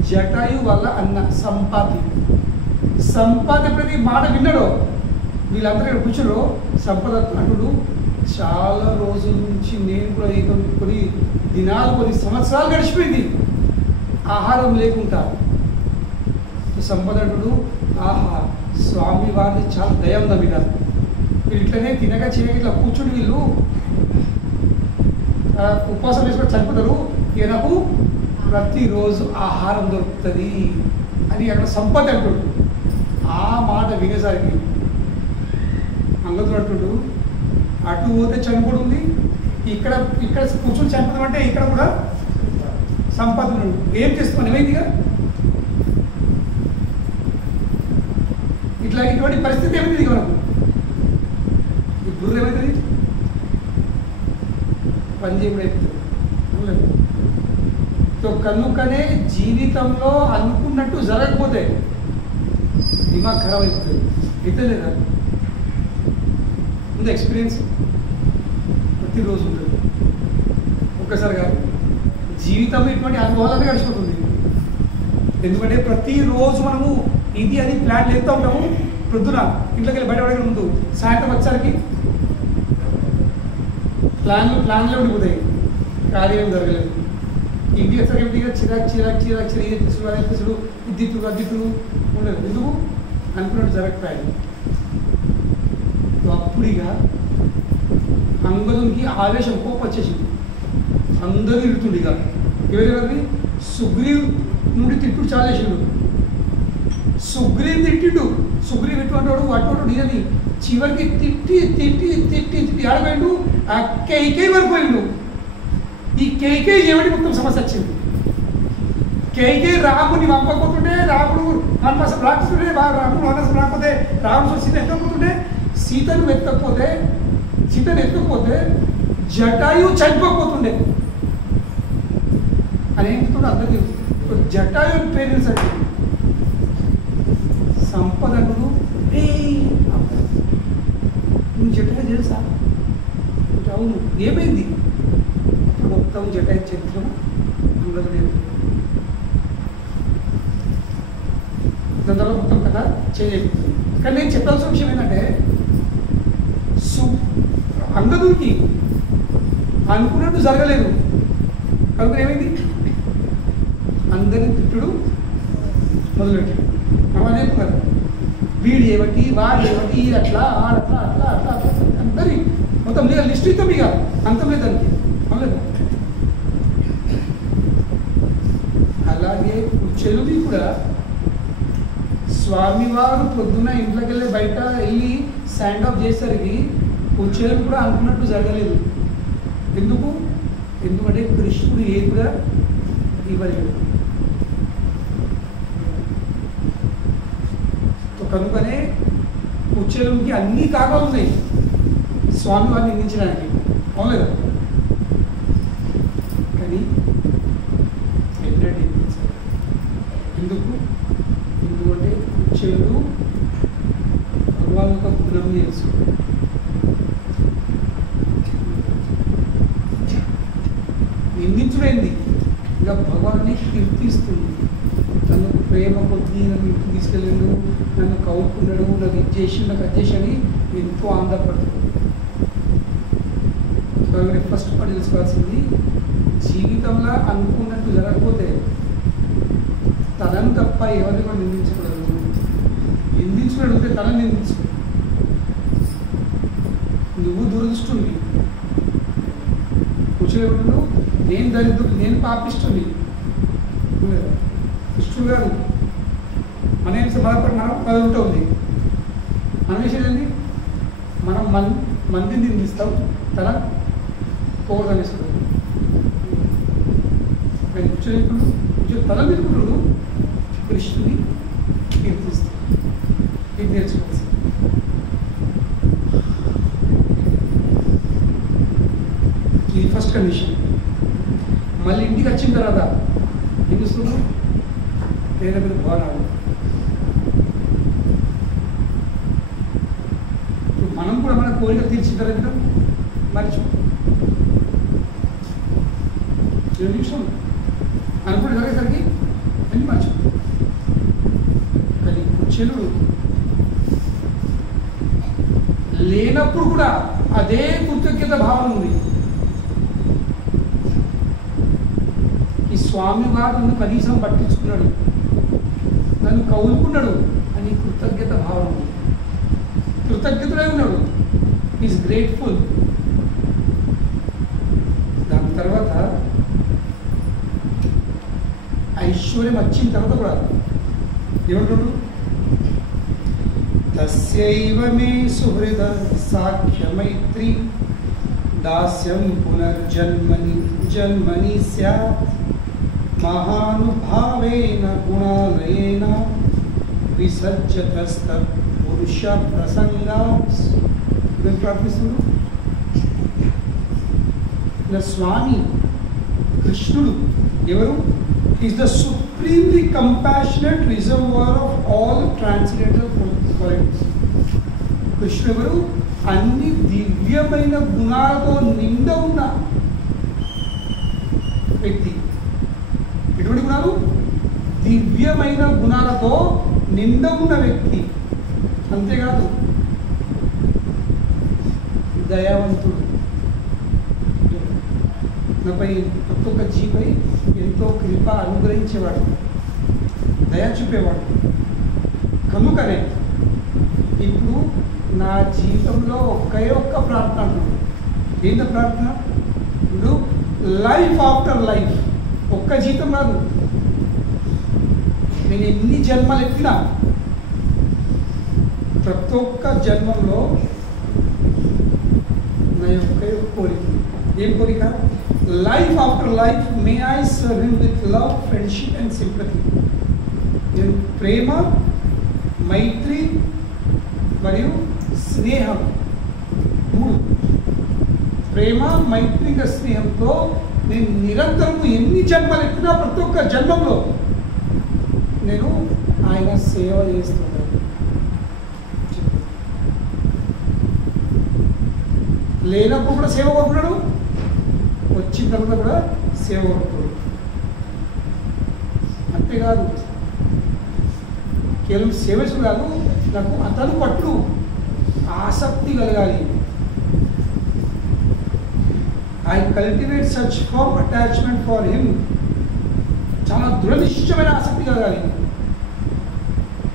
జటాయు వల్ల అన్న సంపాతి. సంపాతి ప్రతి మాట విన్నాడో, వీళ్ళందరూ ఇక్కడ కూర్చోరో. సంపద అంటుడు, చాలా రోజుల నుంచి నేను కూడా కొన్ని దినాలు, కొన్ని సంవత్సరాలు గడిచిపోయింది ఆహారం లేకుండా. సంపద అంటుడు, ఆహా, స్వామి వారిని చాలా దయ ఉందా మీద. వీళ్ళు ఇట్లనే తినగా చేయగా ఇట్లా కూర్చుని వీళ్ళు ఉపవాసం వేసుకొని చనిపోతారు, ఇక నాకు ప్రతిరోజు ఆహారం దొరుకుతుంది అని అక్కడ సంపద అంటుడు. ఆ మాట వినేసరికి అంగదుడు అంటుడు, అటు పోతే చనిపోడు ఉంది, ఇక్కడ కూర్చొని చనిపోతామంటే ఇక్కడ కూడా సంపద ఏం చేస్తామని ఏమైందిగా ఇటువంటి పరిస్థితి ఏమైంది మనకు ఈ బుర్ర ఏమవుతుంది పనిచేయడం అయిపోతుంది. సో కనుకనే జీవితంలో అనుకున్నట్టు జరగకపోతే దిమాగ్ ఖరాబ్ అయిపోతుంది. అయితే లేదా ముందు ఎక్స్పీరియన్స్ ప్రతిరోజు ఉంటుంది, ఒక్కసారి కాదు. జీవితం ఇటువంటి అనుభవాలనే గడిచిపోతుంది. ఎందుకంటే ప్రతిరోజు మనము ఇది అది ప్లాన్ చేస్తూ ఉంటాము. ప్రొద్దున ఇంట్లోకి వెళ్ళి బయటపడే ముందు సాయంత్రం వచ్చేసరికి ప్లాన్లో ఉండిపోతాయి, కార్యం జరగలేదు. ఇంటికి వచ్చేసరికి చిరాకు ఇది తీసుడు అది తీసుడు ఇద్దిత్తుడు అద్దిత్తుడు ఉండదు. ఎందుకు అనుకున్నట్టు జరగకపోయాడు. అప్పుడు ఇక అంగదునికి ఆవేశం కోపం వచ్చేసింది. అందరూ ఇరుతుండు. ఇక ఎవరెవరిని సుగ్రీవ్ నుండి తిట్టుడు చాలా చేసిండు. సుగ్రీవ్ తిట్టిండు. సుగ్రీవ్ ఎటువంటి అటువంటి ఇదని చివరికి తిట్టి ఆడపోయిండు. ఆ కైకేయి వరకు పోయిండు. ఈ కైకేయి ఏమిటి మొత్తం సమస్య వచ్చింది. కైకేయి రాముని పంపకపోతుంటే రాముడు వనవాసం రాకపోతుంటే రాముడు వనవాసం రాకపోతే రాముడు సీత ఎత్తకపోతుంటే సీతను ఎత్తకపోతే జటాయు చనిపోతుండే అని ఏం చెప్తుండే అందరికీ. జటాయు అని పేరు సరి సంపదను నువ్వు జటాయు తెలుసా? అవును, ఏమైంది? మొత్తం జటాయు చరిత్రం అందరూ లేదు. దాని తర్వాత మొత్తం కథ చేయలేదు. కానీ నేను చెప్పాల్సిన విషయం ఏంటంటే అంగదుడికి అనుకున్నట్టు జరగలేదు. కనుక ఏమైంది? అందరిని తిట్టుడు మొదలుపెట్టాడు. మనం అదే కదా, వీడు ఏమిటి వాడు ఏమిటి అట్లా అట్లా అట్లా అట్లా అట్లా అందరి మొత్తం లిస్ట్ ఇస్తాం. ఇక అంతం లేదానికి అవును. అలాగే చెలువి కూడా స్వామివారు పొద్దున్న ఇంట్లోకి వెళ్ళి బయట వెళ్ళి స్టాండ్ ఆఫ్ చేసేసరికి వచ్చేది కూడా అనుకున్నట్టు జరగలేదు. ఎందుకు? ఎందుకంటే కృష్ణుడు ఏది కూడా ఇవ్వలేదు. కనుకనే ఉచ్చేలుకి అన్ని కాగా ఉన్నాయి స్వామివారిని నిందించడానికి, అవును కదా. కానీ ఎందుకు? ఎందుకంటే ఉచ్చేలు భగవాన్ యొక్క గుణం తెలుసు. నిందించుడైంది ఇక భగవాన్ని కీర్తిస్తుంది. నన్ను ప్రేమ కొద్ది నన్ను ఇంటికి తీసుకెళ్ళిండు, నన్ను కౌరుకున్నాడు, నాకు ఇది చేసి నాకు అది చేసి అని ఎంతో ఆనందపడుతుంది. ఫస్ట్ పాటు తెలుసుకోవాల్సింది, జీవితంలో అనుకున్నట్టు జరగకపోతే తనను తప్ప ఎవరిని కూడా నిందించకూడదు. నిందించుకున్నాడు ఉంటే తనని నిందించుకో. నువ్వు దురదృష్టుని కూర్చోలేడు. నేను దరిద్రుడు, నేను పాపిస్తుంది ఇష్టం కాదు. మన ఏం మనం ఉంటుంది. మన విషయం ఏంటి? మనం మందిని నిందిస్తాం, తన పోగొడతాం ఇస్తాడు. కూర్చోలేకుండా తల నిలుపుడు కృష్ణుని కీర్తిస్తాం. ఇది నేర్చుకోవచ్చు. ఇది ఫస్ట్ కండిషన్. మళ్ళీ ఇంటికి వచ్చిన తర్వాత ఏం చేస్తున్నాం? పేద మీద భవనాలు. మనం కూడా మన కోరిక తీర్చిన తర్వాత మర్చిపోతాం. నిమిషం అనుకుంటే జరిగేసరికి అన్ని మర్చిపోతాం. కానీ చెలుడు లేనప్పుడు కూడా అదే కృతజ్ఞత భావన ఉంది. ఈ స్వామి వారు నన్ను కనీసం పట్టించుకున్నాడు, నన్ను కౌలుకున్నాడు అని కృతజ్ఞత భావన ఉంది. కృతజ్ఞతలే ఉన్నాడు. Is grateful. దాని తర్వాత ఐశ్వర్యం వచ్చిన తర్వాత కూడా ఏమంటాడు? తస్యైవ మే సుహృద సాఖ్య మైత్రి దాస్యం పునర్జన్మని స్యాత్ మహానుభావేన గుణాలయేన విసర్జతస్తత్ పురుష ప్రసంగ ప్రార్థిస్తున్నాడు. ఇలా స్వామి కృష్ణుడు ఎవరు? Is the supremely compassionate reservoir of all transcendental qualities. కృష్ణుడు ఎవరు? అన్ని దివ్యమైన గుణాలతో నిండా ఉన్న వ్యక్తి. ఎటువంటి గుణాలు? దివ్యమైన గుణాలతో నిండా ఉన్న వ్యక్తి. అంతేకాదు దయావంతుడు. నాపై ప్రతి ఒక్క జీవై ఎంతో కృప అనుగ్రహించేవాడు, దయ చూపేవాడు. కనుకనే ఇప్పుడు నా జీవితంలో ఒకే ఒక్క ప్రార్థన అంటున్నాడు. ఏంట ప్రార్థన? ఇప్పుడు లైఫ్ ఆఫ్టర్ లైఫ్. ఒక్క జీవితం కాదు, నేను ఎన్ని జన్మలు ఎత్తినా ప్రతి ఒక్క జన్మంలో నా యొక్క కోరిక. ఏం కోరిక? Life after life may I serve him with love, friendship and sympathy. నేను ప్రేమ, మైత్రి మరియు స్నేహం, మూడు, ప్రేమ, మైత్రి, స్నేహంతో నేను నిరంతరం ఎన్ని జన్మలు ఎత్తినా ప్రతి ఒక్క జన్మంలో నేను ఆయన సేవ చేస్తున్నాను. లేనప్పుడు కూడా సేవ కోరుకున్నాడు, వచ్చిన తర్వాత కూడా సేవ కోరుకున్నాడు. అంతేకాదు కేవలం సేవ కాదు, నాకు అతను పట్టు ఆసక్తి కలగాలి. I cultivate such firm attachment for him. చాలా దృఢనిశ్చయమైన ఆసక్తి కలగాలి.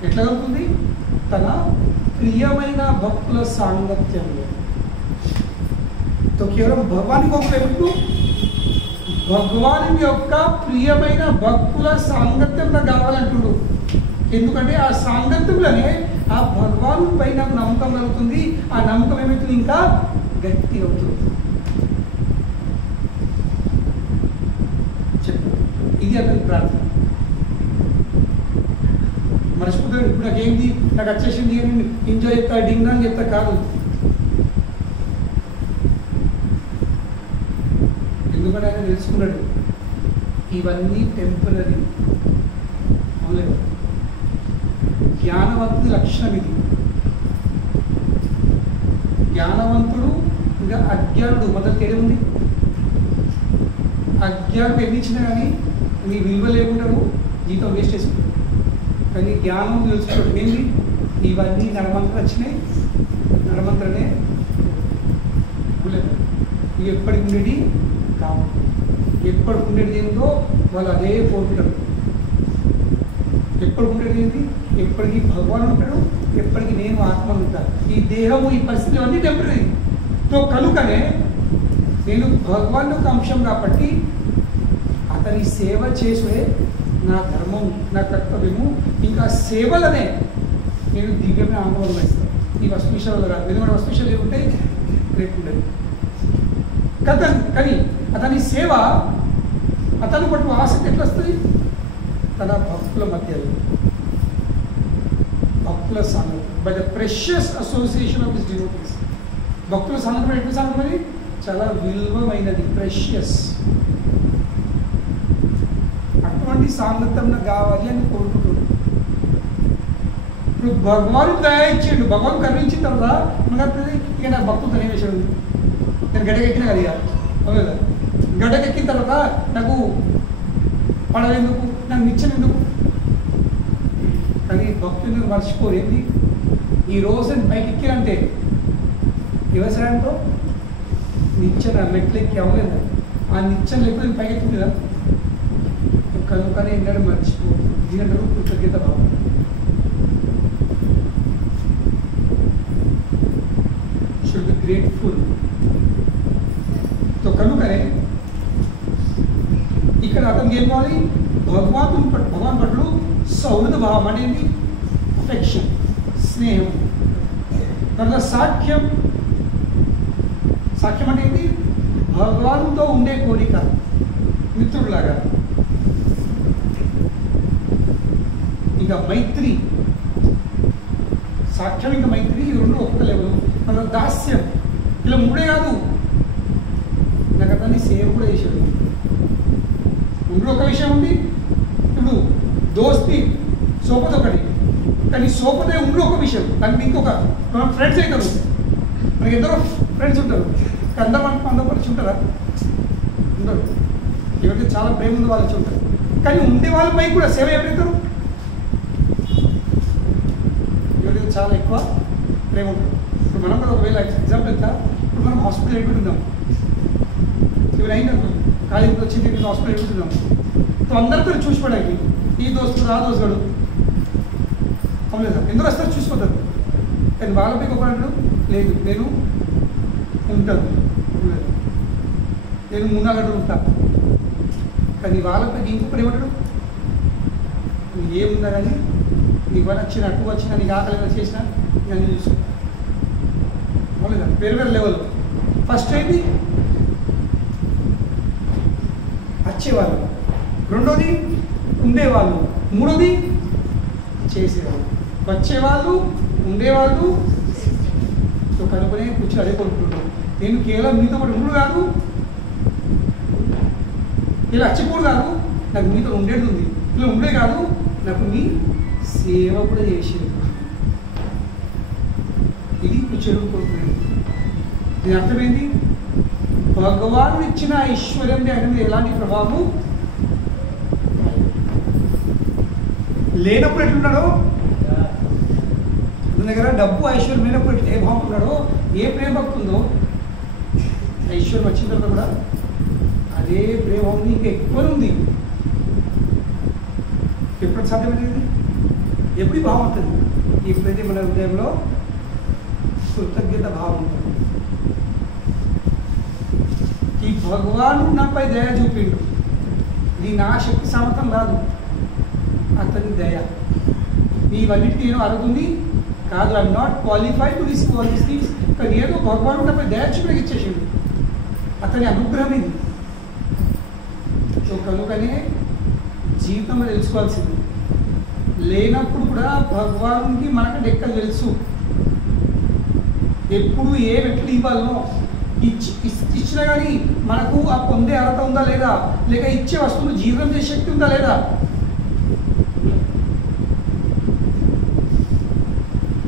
ఎట్లా కలుగుతుంది? తన ప్రియమైన భక్తుల సాంగత్యంలో. కేవలం భగవాన్ కోరుకు భగవాన్ యొక్క ప్రియమైన భక్తుల సాంగత్యంలో కావాలంటుడు. ఎందుకంటే ఆ సాంగత్యంలోనే ఆ భగవాన్ పైన నమ్మకం కలుగుతుంది. ఆ నమ్మకం ఏమవుతుంది? ఇంకా గట్టి అవుతుంది. చెప్పు, ఇది అతని ప్రార్థన. మర్చిపోతాడు. ఇప్పుడు నాకేంటి, నాకు వచ్చేసింది, నేను ఎంజాయ్ చేస్తా, డింగ్ అని చెప్తా కాదు. ఎందుకంటే ఆయన తెలుసుకున్నాడు ఇవన్నీ టెంపరీ. అవును, జ్ఞానవంతుడి లక్షణం ఇది. జ్ఞానవంతుడు ఇంకా అజ్ఞానుడు మొదలు తేడా ఉంది. అజ్ఞానం ఎన్ని ఇచ్చినా కానీ నీ విలువ లేకుండా జీవితం వేస్ట్ చేసుకుంటాడు. కానీ జ్ఞానం తెలుసుకోవడం ఏంటి? ఇవన్నీ నడమంత్రం వచ్చినాయి, నడమంత్రనే ఇవి ఎప్పటికి ఉండేది కావు. ఎప్పటికి ఉండేది ఏందో వాళ్ళు అదే కోరుకుంటారు. ఎప్పటికి ఉండేది ఏంటి? ఎప్పటికీ భగవాన్ ఉంటాడు, ఎప్పటికీ నేను ఆత్మ ఉంటాను. ఈ దేహము, ఈ పరిస్థితులు అన్నీ టెంపరీ. సో కనుకనే నేను భగవాన్ యొక్క అంశం కాబట్టి అతని సేవ చేసే నా ధర్మం, నా కర్తవ్యము. ఇంకా సేవలనే నేను దివ్యమైన ఆందోళన ఇస్తాను. ఈ వస్తువిషయాలు కాదు. ఎందుకంటే వస్తువిషయాలు ఏముంటాయి, రేపు ఉండదు. కానీ అతని సేవ, అతను పట్టు ఆసక్తి ఎట్లా వస్తుంది? తన భక్తుల మధ్యలో, భక్తుల సంగతి, by the precious association of this devotees. భక్తుల సంగతి ఎట్లా సంగతి? చాలా విలువమైనది, ప్రెషియస్. అటువంటి సాంగత్యం కావాలి అని కోరుకుంటున్నాడు. ఇప్పుడు భగవాను దయ ఇచ్చిండు, భగవాన్ కరుణించిన తర్వాత మనకు ఇక నా భక్తులు ధన్యవేశాడు. నేను గడ్డకెక్కిన కదా, ఇక అవును కదా. గడ్డకెక్కిన తర్వాత నాకు పడవెందుకు, నాకు నిచ్చెన ఎందుకు? కానీ భక్తులు మర్చిపోరేంది? ఈ రోజు నేను పైకి ఎక్కినంటే వ్యవసాయంతో నిచ్చెన మెట్లెక్కి అవ్వలేదు. ఆ నిచ్చెన లేకపోతే నేను పైకి ఎక్కింది కదా. కనుకనే ఎన్నడూ మర్చిపో. దీనందరూ కృతజ్ఞత భావం. Should be grateful. సో కనుకనే ఇక్కడ అతనికి ఏం కావాలి? భగవాన్ పట్ల సౌహృద భావం అనేది అఫెక్షన్, స్నేహం. తర్వాత సాఖ్యం అంటే ఏంటి? భగవాన్తో ఉండే కోరిక, మిత్రుడిలాగా. ఇంకా మైత్రి, సాక్ష్యం ఇంకా మైత్రి ఈ రెండు ఒక్క లెవెల్. మన దాస్యం ఇలా మూడే కాదు, నాకు అతన్ని సేవ కూడా చేశాడు. ఇందులో ఒక విషయం ఉంది. ఇప్పుడు దోస్తి సోపతి ఒకటి, కానీ సోపతే ఇందులో ఒక విషయం. దానికి ఇంకొక మన ఫ్రెండ్స్ అవుతారు, మనకి ఎందరో ఫ్రెండ్స్ ఉంటారు. అందరూ మనకు అందరూ పరిచి ఉంటారా? ఉండరు. ఎవరికి చాలా ప్రేమ ఉంది వాళ్ళు ఉంటారు. కానీ ఉండే వాళ్ళపై కూడా సేవ ఎవరైతారు? ఎవరికి చాలా ఎక్కువ ప్రేమ ఉంటుంది. ఇప్పుడు మనం కూడా ఒకవేళ ఎగ్జాంపుల్ ఎంత, ఇప్పుడు మనం హాస్పిటల్ ఎడుకుంటున్నాం, ఇవి అయిందనుకో కాలేజీకి వచ్చింది హాస్పిటల్ ఎడుకుంటున్నాం, అందరితో చూసిపోవడానికి ఈ దోస్తుడు ఆ దోస్తుడు అవులేదా, ఎందరో వస్తారు చూసిపోతారు. కానీ వాళ్ళపై ఒక లేదు, నేను ఉంటాను, నేను మున్నాగడ్డు ఉంటా. కానీ వాళ్ళపై ఇంకొకటి ఏమంటాడు, నీకు ఏముందా కానీ నీకు పని వచ్చిన అటు వచ్చినా నీకు ఆకలి ఏమైనా చేసినా నేను చూసుకుంటా. అవులేదా, వేరు వేరు లెవెల్. ఫస్ట్ ఏంటి వచ్చేవాళ్ళు, రెండోది ఉండేవాళ్ళు, మూడోది చేసేవాళ్ళు. వచ్చేవాళ్ళు, ఉండేవాళ్ళు కనుకొనే కూర్చొని అదే కొనుక్కుంటారు. నేను కేవలం మీతో పాటు ఉండు కాదు, ఇలా వచ్చిపోడు కాదు, నాకు మీతో ఉండేది ఉంది. ఇలా ఉండే కాదు, నాకు మీ సేవ కూడా చేసేది. ఇది చెడు కోరుకునేది. దీని అర్థమైంది, భగవానుడు ఇచ్చిన ఐశ్వర్యం అనేది ఎలాంటి ప్రభావం లేనప్పుడు ఎట్లున్నాడో, మన దగ్గర డబ్బు ఐశ్వర్యం లేనప్పుడు ఏ భావం ఉన్నాడో, ఏ ప్రేమ భక్తుందో, ఐశ్వర్యం వచ్చిన తర్వాత కూడా అదే ప్రేమ ఇంకా ఎక్కువ ఉంది. ఎప్పుడు సాధ్యమైనది? ఎప్పుడు భావం ఉంటుంది? ఎప్పుడైతే మన హృదయంలో కృతజ్ఞత భావం ఉంటుంది. ఈ భగవాను నాపై దయ చూపిండు, ఇది నా శక్తి సామర్థ్యం కాదు, అతని దయ. నీవన్నిటికీ నేను అరుగుంది కాదు, I'm not qualified to receive all these things. కానీ ఏదో భగవాను నాపై దయ చూపికి ఇచ్చేసిండు, అతని అనుగ్రహం ఇది. సో కనుకనే జీవితంలో తెలుసుకోవాల్సింది, లేనప్పుడు కూడా భగవానుడికి మనకంటే ఎక్కువ తెలుసు. ఎప్పుడు ఏ వ్యక్తులు ఇవ్వాలనో ఇచ్చినా కానీ మనకు ఆ పొందే అర్హత ఉందా లేదా, లేక ఇచ్చే వస్తువులు జీర్ణం చేసే శక్తి ఉందా లేదా.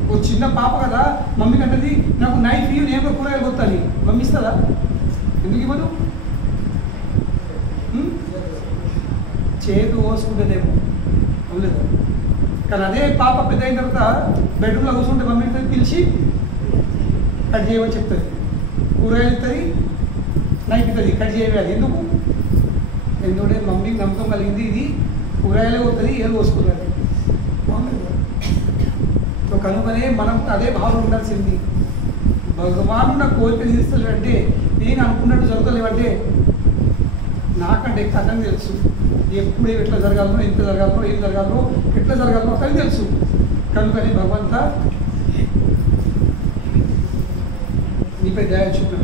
ఓ చిన్న పాప కదా, మమ్మీ కంటది నాకు నైఫ్ ఇవ్వు, నేను కూడా కూరగాయలు కొత్తాను. మమ్మీ ఇస్తుందా? ఎందుకు ఇవ్వదు? చేతు కోసుకుంటుందేమో, అవులేదా? కానీ అదే పాప పెద్ద అయిన తర్వాత బెడ్రూమ్లో కూర్చుంటే మమ్మీ పిలిచి కట్ చేయమని చెప్తుంది, కూరగాయలు ఇస్తుంది, నైఫ్ ఇస్తుంది, కట్ చేయలేదు. ఎందుకు? ఎందుకంటే మమ్మీకి నమ్మకం కలిగింది, ఇది కూరగాయలే కొడుతుంది, ఏదో కోసుకుంటుంది. సో కనుకనే మనం అదే భావన ఉండాల్సింది. భగవాను నా కోరిక తీరుస్తలేవంటే, నేను అనుకున్నట్టు జరగలేవంటే, నాకంటే అతనికి తెలుసు ఎప్పుడు ఎట్లా జరగాలనో, ఎంత జరగాలనో, ఏం జరగాలనో, ఎట్లా జరగాలనో అతనికి తెలుసు. కనుకని భగవంతా నీపై దయ చూపిన,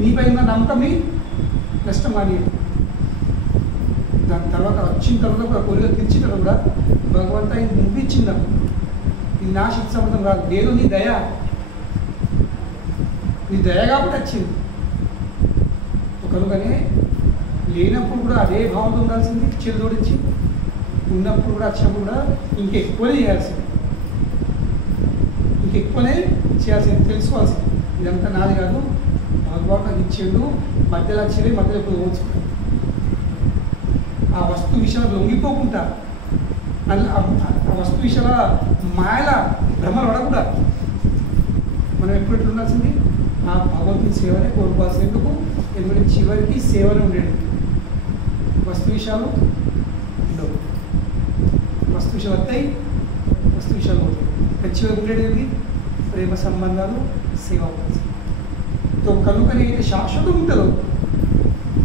నీపై ఉన్న నమ్మకంని నష్టం కానీ. దాని తర్వాత వచ్చిన తర్వాత కూడా కోరిక తీర్చిన తర్వాత కూడా భగవంతా ఇది నువ్వు ఇచ్చిందా, ఇది నా శక్తి సంబంధం కాదు, లేదు నీ దయ, నీ దయ కాబట్టి వచ్చింది. కనుకనే లేనప్పుడు కూడా అదే భావంతో ఉండాల్సింది, చెడు జోడించి, ఉన్నప్పుడు కూడా వచ్చినప్పుడు కూడా ఇంకెక్కువనే చేయాల్సింది, ఇంకెక్కువనే చేయాల్సింది, తెలుసుకోవాల్సింది. ఇదంతా నాది కాదు, భగవాన్ నాకు ఇచ్చిండు, మధ్యలో వచ్చేది మధ్యలో ఎప్పుడు పోల్చుకుంటాను. ఆ వస్తు విషయంలో లొంగిపోకుండా, ఆ వస్తు విషయాల మాయల భ్రమలు పడకుండా మనం ఎప్పుడు ఎట్లా ఉండాల్సింది, ఆ భగవంతుని సేవనే కోరుకోవాల్సింది. ఎందుకంటే చివరికి సేవనే ఉండేది, వస్తు విషయాలు ఉండవు. వస్తు విషయాలు వస్తాయి, వస్తు విషయాలు పోతాయి. చివరికి ఉండేది ప్రేమ సంబంధాలు, సేవ. కనుకనే అయితే శాశ్వతం ఉంటుందో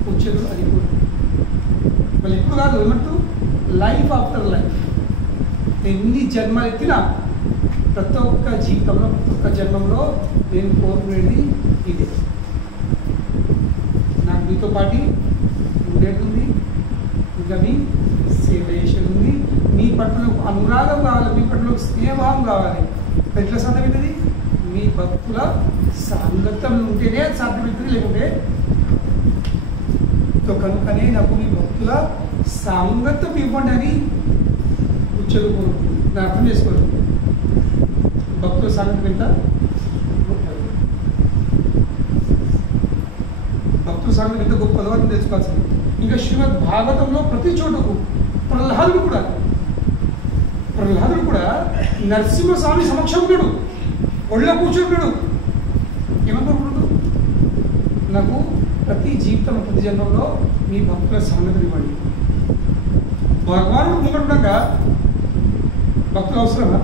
వచ్చేది అది కూడా మళ్ళీ ఎప్పుడు కాదు, ఏమంటూ లైఫ్ ఆఫ్టర్ లైఫ్. ఎన్ని జన్మలు ఎత్తినా ప్రతి ఒక్క జీవితంలో, ప్రతి ఒక్క జన్మంలో నేను కోరుకునేది ఇదే, నాకు మీతో పాటు ఉండేది ఉంది, ఇంకా మీ సేవ చేసేది ఉంది, మీ పట్ల అనురాగం కావాలి, మీ పట్ల స్నేహభావం కావాలి. ఎట్లా సాధ్యమవుతుంది? మీ భక్తుల సాంగత్యం ఉంటేనే సాధ్యమవుతుంది, లేకుంటే కనుకనే నాకు మీ భక్తుల సాంగత్యం ఇవ్వండి అని చదువుకోరు, దాన్ని అర్థం చేసుకోరు. భక్తుల సాంగత్యం ఎంత? భక్తుల సాంగత్యం ఎంత గొప్పదో అని తెలుసుకోవాల్సింది. ఇంకా శ్రీమద్ భాగవతంలో ప్రతి చోటకు ప్రహ్లాదుడు కూడా నరసింహస్వామి సమక్షం ఉన్నాడు, ఒళ్ళో కూర్చుంటాడు. ఏమనుకుంటున్నాడు? నాకు ప్రతి జీవితం ప్రతి జన్మలో మీ భక్తుల సాంగత్యం ఇవ్వండి. భగవానుడు ముంగడుండగా భక్తులు అవసరమా?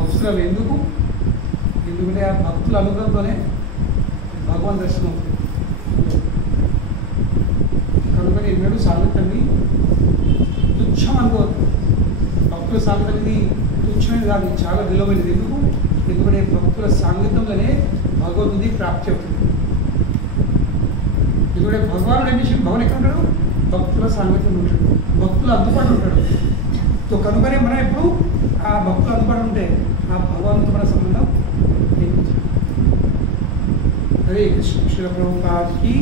అవసరం. ఎందుకంటే ఆ భక్తుల అనుగ్రహంతోనే భగవాన్ దర్శనం అవుతుంది. కనుక ఎన్నడూ సాంగత్యాన్ని తుచ్చం అనుకోవద్దు. భక్తుల సాంగత్యాన్ని తుచ్చమైనది కాదు, చాలా విలువైనది. ఎందుకంటే భక్తుల సాంగత్యంలోనే భగవంతుడి ప్రాప్తి అవుతుంది. ఎందుకంటే భగవానుడు ఏం చేసి భగవాన్ ఎక్కడ ఉంటాడు? భక్తుల సాంగత్యం ఉంటాడు, భక్తులు అందుబాటు ఉంటాడు. కనుకనే మనం ఎప్పుడు ఆ భక్తులు అందుబాటు ఉంటే ఆ భగవానుడితో మన సంబంధం హరే కృష్ణ. శ్రీల ప్రభుపాదికి